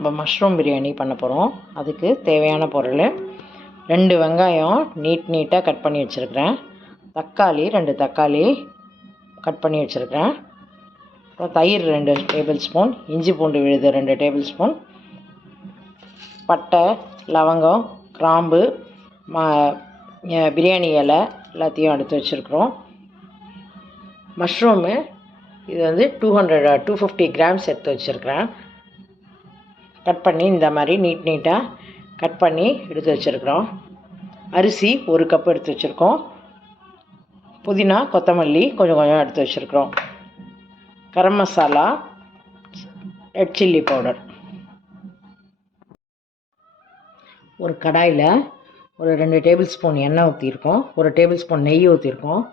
நம்ம மஷ்ரூம் பிரியாணி பண்ண போகிறோம். அதுக்கு தேவையான பொருள் 2 வெங்காயம் நீட்டாக கட் பண்ணி வச்சுருக்கிறேன். தக்காளி 2 தக்காளி கட் பண்ணி வச்சுருக்கிறேன். அப்புறம் தயிர் 2 டேபிள் ஸ்பூன், இஞ்சி பூண்டு விழுது 2 டேபிள் ஸ்பூன், பட்டை, லவங்கம், கிராம்பு, பிரியாணி இலை எல்லாத்தையும் எடுத்து வச்சுருக்குறோம். மஷ்ரூமு இது வந்து 250 கிராம்ஸ் எடுத்து வச்சுருக்கிறேன். கட் பண்ணி இந்த மாதிரி நீட்டாக கட் பண்ணி எடுத்து வச்சுருக்குறோம். அரிசி 1 கப் எடுத்து வச்சுருக்கோம். புதினா, கொத்தமல்லி கொஞ்சம் எடுத்து வச்சுருக்குறோம். Garam masala, red chilli powder. ஒரு கடாயில் ஒரு 2 டேபிள் ஸ்பூன் எண்ணெய் ஊற்றிருக்கோம். 1 டேபிள் ஸ்பூன் நெய் ஊற்றிருக்கோம்.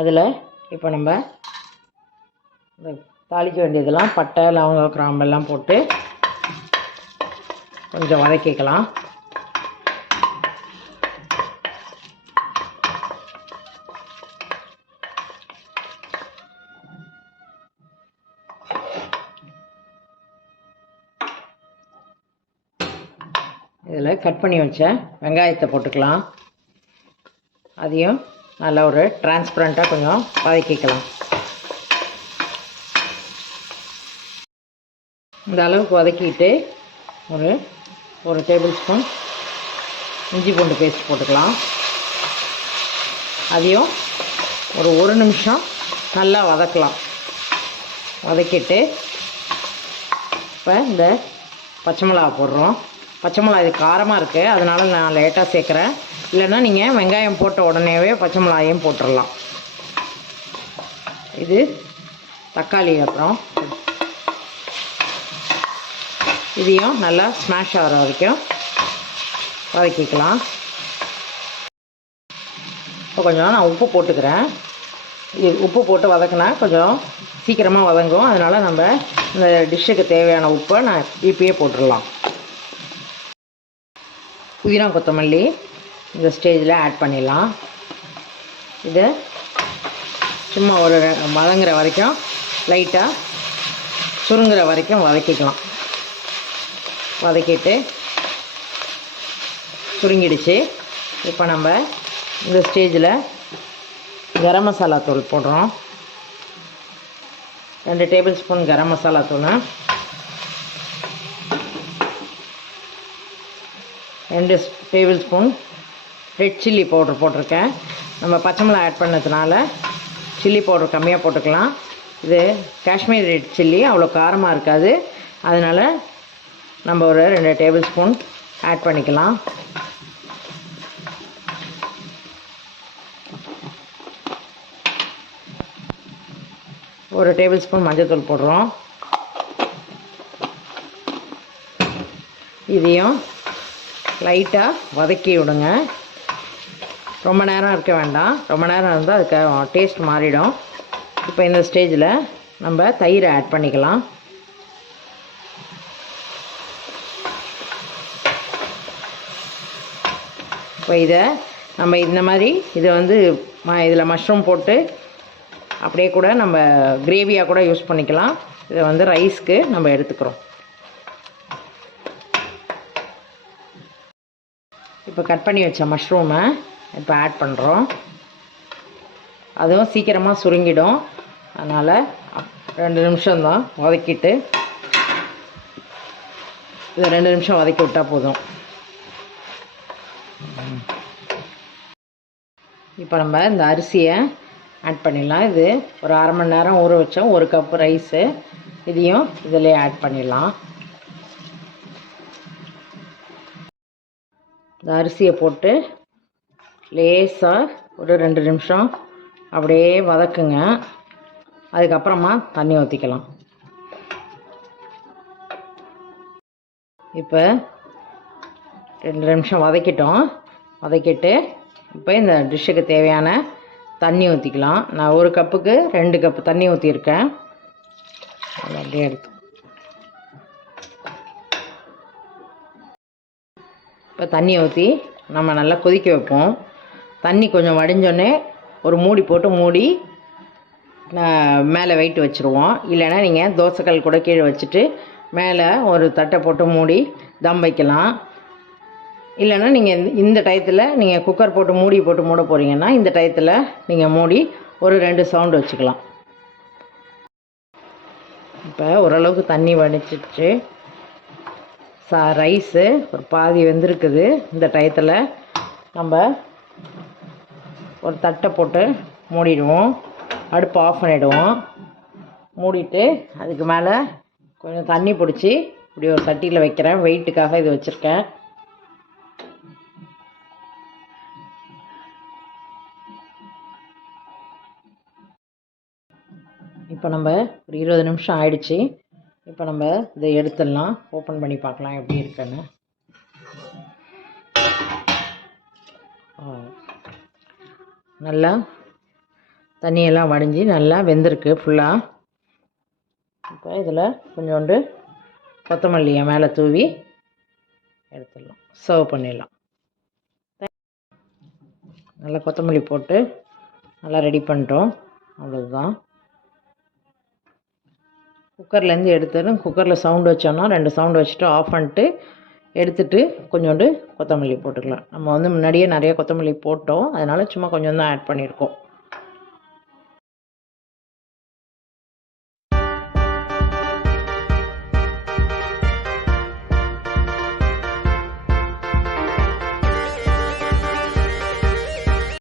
அதில் இப்போ நம்ம தாளிக்க வேண்டியதெல்லாம் பட்டை, லவங்கம், கிராம்பெல்லாம் போட்டு கொஞ்சம் வதக்கிக்கலாம். இதில் கட் பண்ணி வச்ச வெங்காயத்தை போட்டுக்கலாம். அதையும் நல்லா ஒரு டிரான்ஸ்பரண்ட்டாக கொஞ்சம் வதக்கிக்கலாம். இந்த அளவுக்கு வதக்கிட்டு ஒரு டேபிள் ஸ்பூன் இஞ்சி பூண்டு பேஸ்ட் போட்டுக்கலாம். அதையும் ஒரு நிமிஷம் நல்லா வதக்கலாம். வதக்கிட்டு இப்போ இந்த பச்சை மிளகா போடுறோம். பச்சை மிளகா இது காரமாக இருக்குது, அதனால் நான் லேட்டாக சேர்க்குறேன். இல்லைன்னா நீங்கள் வெங்காயம் போட்ட உடனேவே பச்சை மிளகாயும் போட்டுடலாம். இது தக்காளி. அப்புறம் இதையும் நல்லா ஸ்மாஷ் ஆகிற வரைக்கும் வதக்கிக்கலாம். இப்போ கொஞ்சம் நான் உப்பு போட்டுக்கிறேன். உப்பு போட்டு வதக்கினா கொஞ்சம் சீக்கிரமாக வதங்கும். அதனால் நம்ம இந்த டிஷ்ஷுக்கு தேவையான உப்பை நான் இப்பயே போட்டுடலாம். புதினா, கொத்தமல்லி இந்த ஸ்டேஜில் ஆட் பண்ணிடலாம். இதை சும்மா ஒரு வதங்குற வரைக்கும் லைட்டாக சுருங்குற வரைக்கும் வதக்கிக்கலாம். வதக்கிட்டு சுருங்கிடுச்சு. இப்போ நம்ம இந்த ஸ்டேஜில் கரம் மசாலா தூள் போடுறோம். 2 டேபிள் ஸ்பூன் கரம் மசாலா தூள், 2 table spoon red chilli powder போட்டிருக்கேன். நம்ம பச்சை மிளகா ஆட் பண்ணதுனால சில்லி பவுடர் கம்மியாக போட்டுக்கலாம். இது காஷ்மீர் ரெட் சில்லி, அவ்வளோ காரமாக இருக்காது. அதனால் நம்ம ஒரு 2 டேபிள் ஸ்பூன் ஆட் பண்ணிக்கலாம். ஒரு டேபிள் ஸ்பூன் மஞ்சள்தூள் போடுறோம். இதையும் லைட்டாக வதக்கி விடுங்க. ரொம்ப நேரம் இருக்க வேண்டாம். ரொம்ப நேரம் இருந்தால் அதுக்கு டேஸ்ட் மாறிடும். இப்போ இந்த ஸ்டேஜில் நம்ம தயிரை ஆட் பண்ணிக்கலாம். இப்போ இதை நம்ம இந்த மாதிரி இதை வந்து இதில் மஷ்ரூம் போட்டு அப்படியே கூட நம்ம கிரேவியாக கூட யூஸ் பண்ணிக்கலாம். இதை வந்து ரைஸ்க்கு நம்ம எடுத்துக்கிறோம். இப்போ கட் பண்ணி வச்ச மஷ்ரூமை இப்போ ஆட் பண்ணுறோம். அதுவும் சீக்கிரமாக சுருங்கிடும். அதனால் 2 நிமிஷம்தான் வதக்கிட்டு இதை 2 நிமிஷம் வதக்கி விட்டால் போதும். இப்போ நம்ம இந்த அரிசியை ஆட் பண்ணிடலாம். இது ஒரு அரை மணி நேரம் ஊற வச்சோம். 1 கப் ரைஸு. இதையும் இதிலே ஆட் பண்ணிடலாம். இந்த அரிசியை போட்டு லேசாக ஒரு 2 நிமிஷம் அப்படியே வதக்குங்க. அதுக்கப்புறமா தண்ணி ஊற்றிக்கலாம். இப்போ 2 நிமிஷம் வதக்கிட்டோம். வதக்கிட்டு இப்போ இந்த டிஷ்ஷுக்கு தேவையான தண்ணி ஊற்றிக்கலாம். நான் 1 கப்புக்கு 2 கப்பு தண்ணி ஊற்றிருக்கேன். அதை அப்படியே எடுத்து இப்போ தண்ணி ஊற்றி நம்ம நல்லா கொதிக்க வைப்போம். தண்ணி கொஞ்சம் வடிஞ்சோடனே ஒரு மூடி போட்டு மூடி மேலே வெயிட் வச்சுருவோம். இல்லைன்னா நீங்கள் தோசைக்கல் கூட கீழே வச்சுட்டு மேலே ஒரு தட்டை போட்டு மூடி தம் வைக்கலாம். இல்லைன்னா நீங்கள் இந்த டயத்தில் நீங்கள் குக்கர் போட்டு மூட போகிறீங்கன்னா இந்த டயத்தில் நீங்கள் மூடி ஒரு 2 சவுண்டு வச்சுக்கலாம். இப்போ ஓரளவுக்கு தண்ணி வடிச்சிடுச்சு. ரைஸு ஒரு பாதி வெந்திருக்குது. இந்த டயத்தில் நம்ம ஒரு தட்டை போட்டு மூடிடுவோம். அடுப்பு ஆஃப் பண்ணிவிடுவோம். மூடிட்டு அதுக்கு மேலே கொஞ்சம் தண்ணி பிடிச்சி இப்படி ஒரு சட்டியில் வைக்கிறேன். வெயிட்டுக்காக இது வச்சுருக்கேன். இப்போ நம்ம ஒரு 20 நிமிஷம் ஆயிடுச்சு. இப்போ நம்ம இதை எடுத்துடலாம். ஓப்பன் பண்ணி பார்க்கலாம் எப்படி இருக்குன்னு. நல்லா தண்ணியெல்லாம் வடிஞ்சு நல்லா வெந்திருக்கு ஃபுல்லாக. இப்போ இதில் கொஞ்சோண்டு கொத்தமல்லியை மேலே தூவி எடுத்துடலாம். சர்வ் பண்ணிடலாம். நல்லா கொத்தமல்லி போட்டு நல்லா ரெடி பண்ணிட்டோம். அவ்வளோதான். குக்கர்லேருந்து எடுத்துட்டு குக்கரில் சவுண்டு வச்சோன்னா 2 சவுண்டு வச்சுட்டு ஆஃப் பண்ணிட்டு எடுத்துகிட்டு கொஞ்சோண்டு கொத்தமல்லி போட்டுக்கலாம். நம்ம முன்னாடியே நிறைய கொத்தமல்லி போட்டோம். அதனால் சும்மா கொஞ்சம் தான் ஆட் பண்ணியிருக்கோம்.